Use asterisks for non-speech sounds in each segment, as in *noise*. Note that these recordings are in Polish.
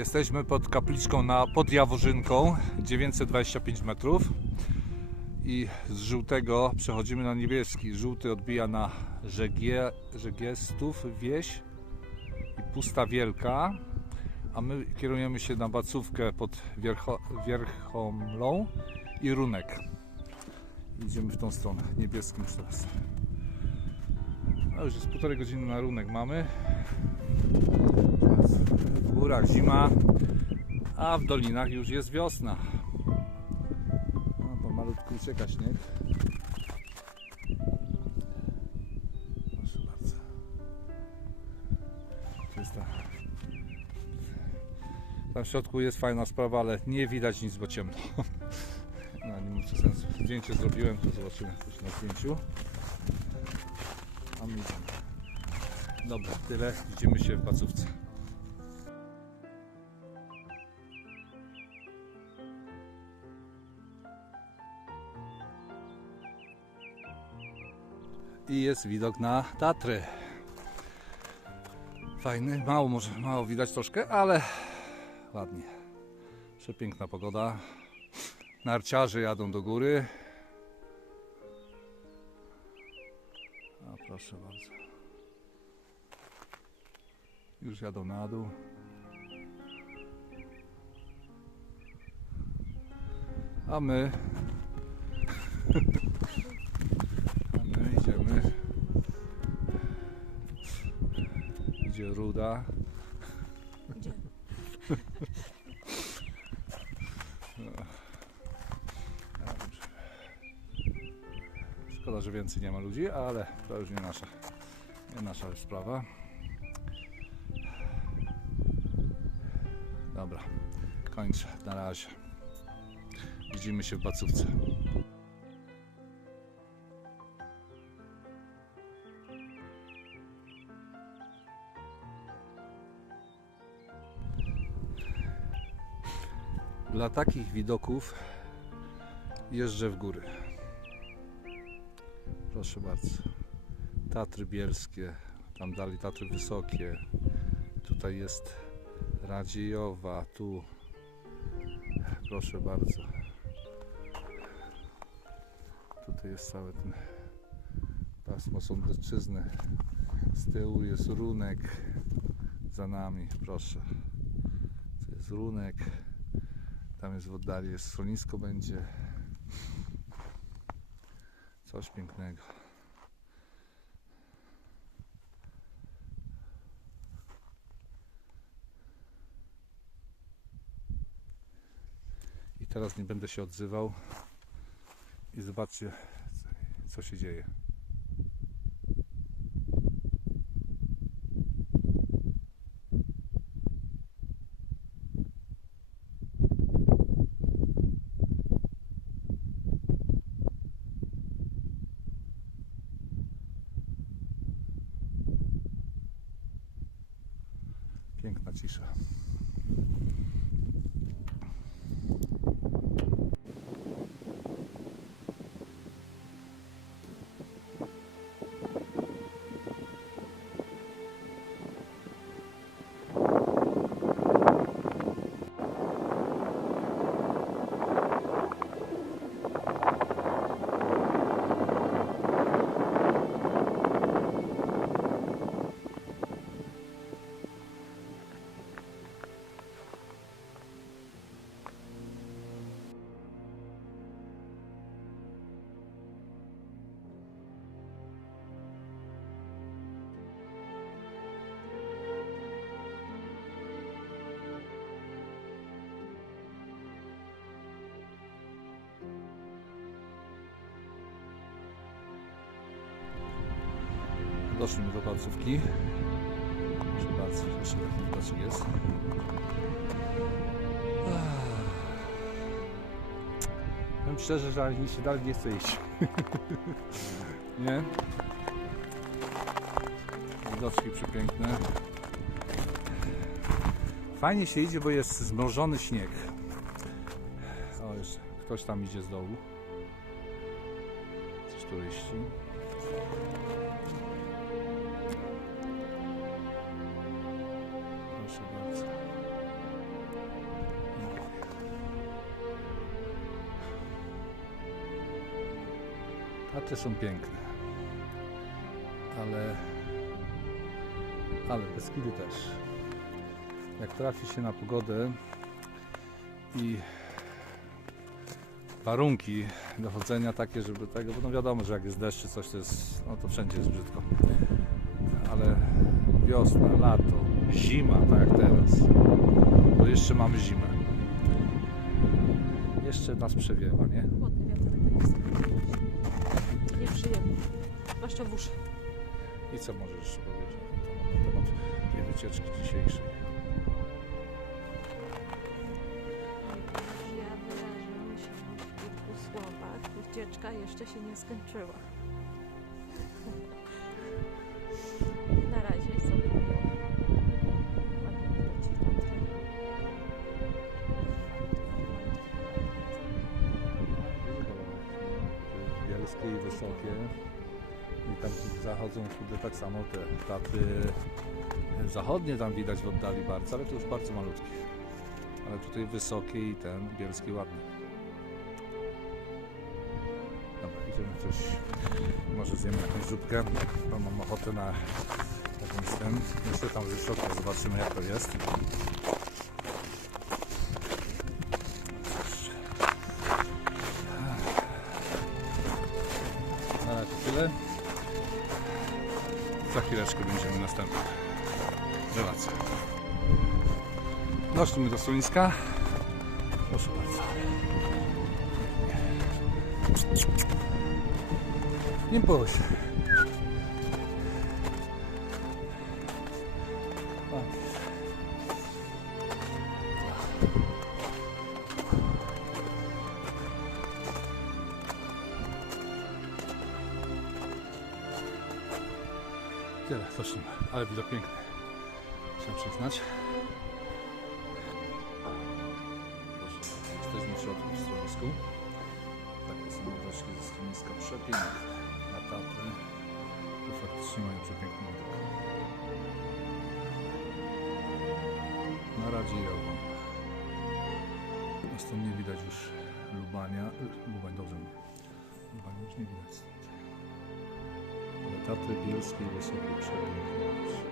Jesteśmy pod kapliczką na, pod Jaworzynką, 925 metrów. I z żółtego przechodzimy na niebieski. Żółty odbija na Żegie, Żegiestów, wieś i Pusta Wielka. A my kierujemy się na Bacówkę pod Wiercho, Wierchomlą i Runek. Idziemy w tą stronę, niebieskim teraz. A już jest półtorej godziny na Runek mamy. W górach zima, a w dolinach już jest wiosna. No, pomalutku ucieka śnieg. Proszę bardzo. Tu jest ta... Tam w środku jest fajna sprawa, ale nie widać nic, bo ciemno. *laughs* No, nie muszę sensu. Zdjęcie zrobiłem, to zobaczymy coś na zdjęciu. A my idziemy. Dobra, tyle. Widzimy się w Pacówce. I jest widok na Tatry. Fajny, mało może, mało widać troszkę, ale ładnie. Przepiękna pogoda. Narciarze jadą do góry. A proszę bardzo. Już jadą na dół. A my. *laughs* Idzie ruda. Gdzie? Szkoda, że więcej nie ma ludzi, ale to już nie nasza, nie nasza już sprawa. Dobra, kończę. Na razie. Widzimy się w Bacówce. Dla takich widoków jeżdżę w góry. Proszę bardzo. Tatry Bielskie, tam dalej Tatry Wysokie. Tutaj jest Radziejowa, tu. Proszę bardzo. Tutaj jest cały ten pasmo Sądeczyzny. Z tyłu jest Runek. Za nami, proszę. To jest Runek. Tam jest w oddali, jest schronisko będzie. Coś pięknego. I teraz nie będę się odzywał. I zobaczcie, co się dzieje. Piękna cisza. Doszliśmy do placówki. Proszę bardzo, jeszcze taki widoczek jest. Powiem szczerze, że mi się dalej nie chce iść. *laughs* nie? Widoczki przepiękne. Fajnie się idzie, bo jest zmrożony śnieg. O, jeszcze ktoś tam idzie z dołu. Coś turyści. Tatry są piękne. Ale... Ale Beskidy też. Jak trafi się na pogodę i warunki dochodzenia takie, żeby tego, bo no wiadomo, że jak jest deszcz czy coś, to jest, no to wszędzie jest brzydko. Ale wiosna, lato, zima, tak jak teraz, bo jeszcze mamy zimę. Jeszcze nas przewiewa, nie? Nieprzyjemny. Zwłaszcza w uszy. I co możesz jeszcze powiedzieć na ten temat, na temat tej wycieczki dzisiejszej? Ja wyrażę się w kilku słowach. Ucieczka jeszcze się nie skończyła. Tak samo te Tatry zachodnie tam widać w oddali bardzo, ale to już bardzo malutkie. Ale tutaj wysokie i ten bielski ładny. Dobra, idziemy coś, może zjemy jakąś zupkę, bo mam ochotę na jakąś ten. Jeszcze tam ze zobaczymy jak to jest. Doszliśmy do stoliska. Proszę bardzo. Nie w środku w schronisku. Takie są widoczki ze schroniska przepiękne. Na Tatry. Tu faktycznie mają przepiękny widok. Na Radzie. Stąd nie widać już Lubania. Lubań, dobrze mówię. Lubania już nie widać stąd. Ale Tatry Bielskie i Wysokie przepiękne.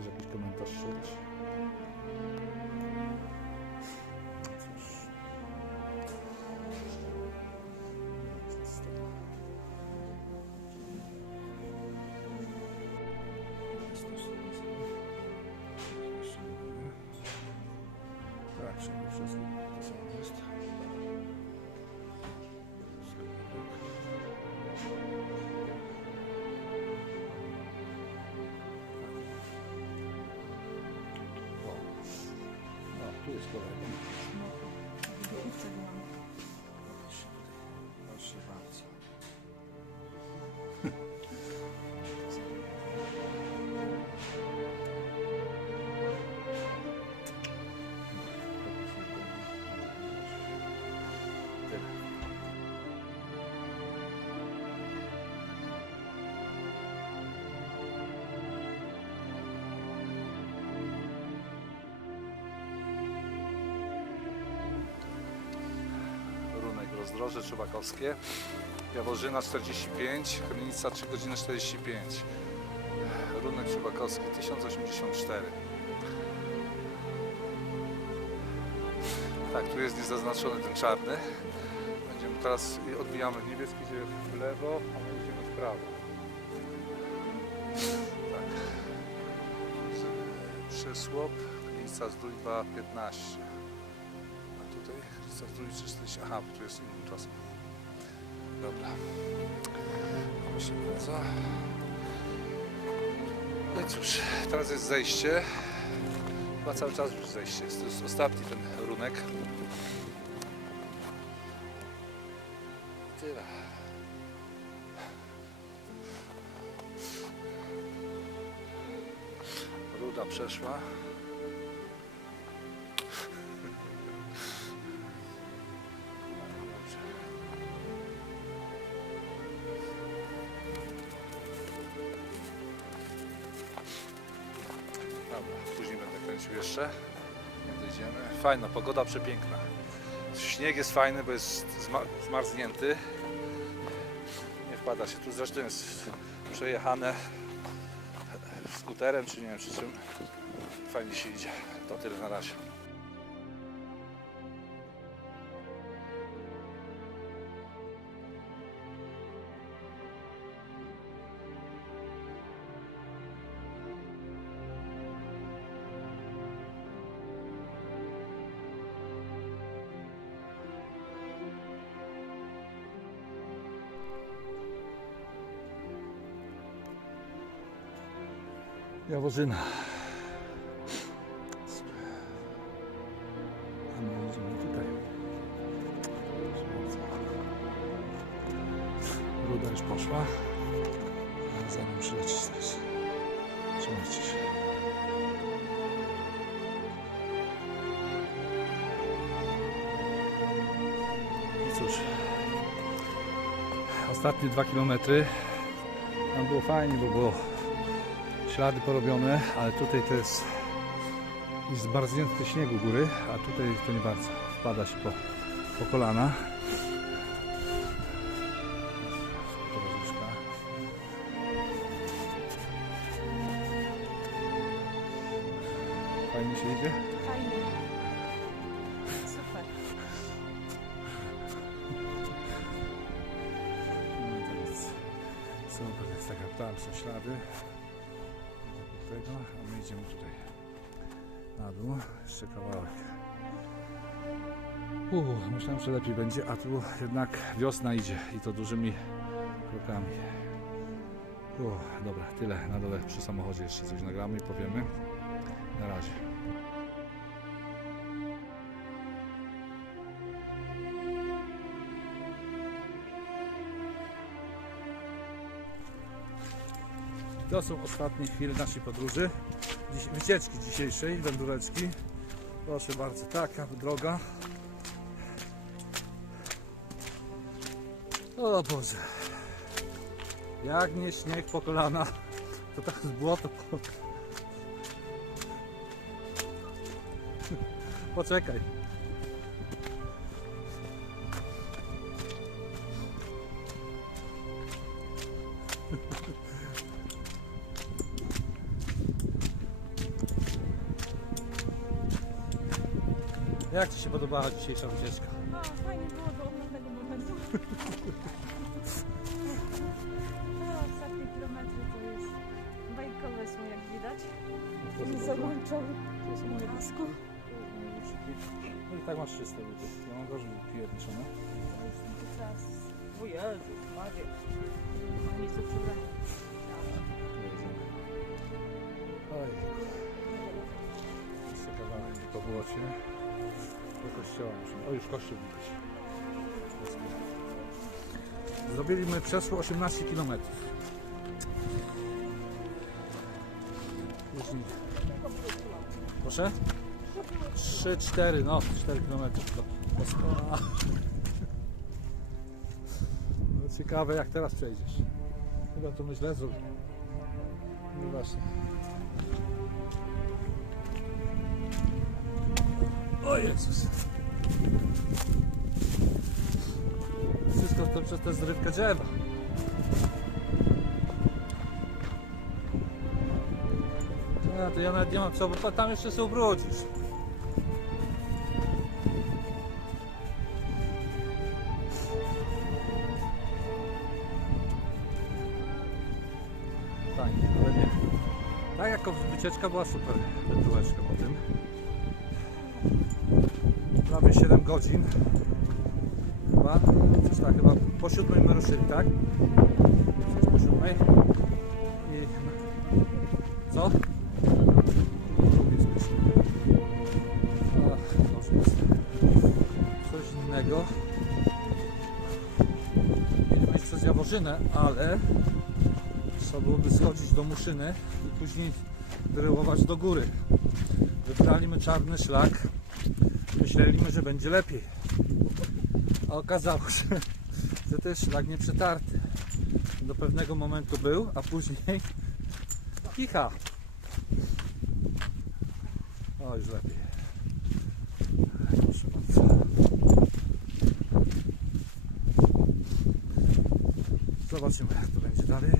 seja politicamente seus. O tu Bezdroże Czubakowskie. Jaworzyna 45, Krynica 3 godziny 45. Runek Czubakowski 1084. Tak, tu jest niezaznaczony ten czarny. Będziemy teraz odbijamy. Niebieski idzie w lewo, a my idziemy w prawo. Tak. Z- Przysłop, Krynica Zdrójba 15. Tutaj Krynica Zdrójba 40. Aha, tu jest innym czasem. Dobra. Proszę. No i cóż, teraz jest zejście. Chyba cały czas już zejście. To jest ostatni ten runek. Tyle. Ruda przeszła. Kręcił jeszcze. Jak dojdziemy. Fajna pogoda, przepiękna. Śnieg jest fajny, bo jest zma- zmarznięty. Nie wpada się. Tu zresztą jest przejechane skuterem, czy nie wiem, czy czym. Fajnie się idzie. To tyle na razie. Jaworzyna. Ruda już poszła. A za nim przyleci zaraz. Trzymajcie się. I cóż. Ostatnie dwa kilometry. Tam było fajnie, bo było ślady porobione, ale tutaj to jest jest zmarznięty śnieg u góry, a tutaj to nie bardzo. Wpada się po, po kolana. Fajnie się idzie? Fajnie. Super. No to jest super, jest taka dalsze ślady tego, a my idziemy tutaj na dół, jeszcze kawałek. Uuu, myślałem, że lepiej będzie, a tu jednak wiosna idzie i to dużymi krokami. Uuu, dobra, tyle. Na dole przy samochodzie jeszcze coś nagramy i powiemy. Na razie. To są ostatnie chwile naszej podróży, wycieczki dzisiejszej, wędróweczki. Proszę bardzo, taka droga. O Boże. Jak nie śnieg po kolana, to tak z błoto. Poczekaj. Jak Ci się podobała dzisiejsza wycieczka? No, fajnie było do pewnego momentu. No, ostatnie kilometry to jest bajkowe są jak widać. Nie załączony w nieblasku. No i tak masz czyste buty. Ja mam gorzej tu teraz... O Jezus, Marie. Do przebrania. Oj, jeszcze kawałek po błocie. Do kościoła musimy. O, już kościół widać. Zrobiliśmy przeszło 18 km. Proszę? 3, 4, no 4 km No ciekawe jak teraz przejdziesz. Chyba to myślę zrobię. No właśnie. Jezus. poszedłem przez tę zrywkę drzewa. Nie, to ja nawet nie mam co, bo tam jeszcze się ubrudzisz. Fajnie, ale nie. Tak jako wycieczka była super. Wędróweczka po tym. Prawie 7 godzin. Chyba. Coś tak, chyba po siódmej my ruszyli, tak? Coś po siódmej. I... Co? Coś innego. Mieliśmy iść przez Jaworzynę, ale trzeba byłoby schodzić do Muszyny i później dryłować do góry. Wybraliśmy czarny szlak. Myśleliśmy, że będzie lepiej. A okazało się, *laughs* że to jest szlak nieprzetarty. Do pewnego momentu był, a później *laughs* kicha. O, już lepiej. Proszę bardzo. Zobaczymy, jak to będzie dalej.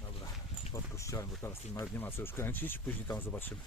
Dobra, pod kościołem, bo teraz tu nawet nie ma co już kręcić. Później tam zobaczymy.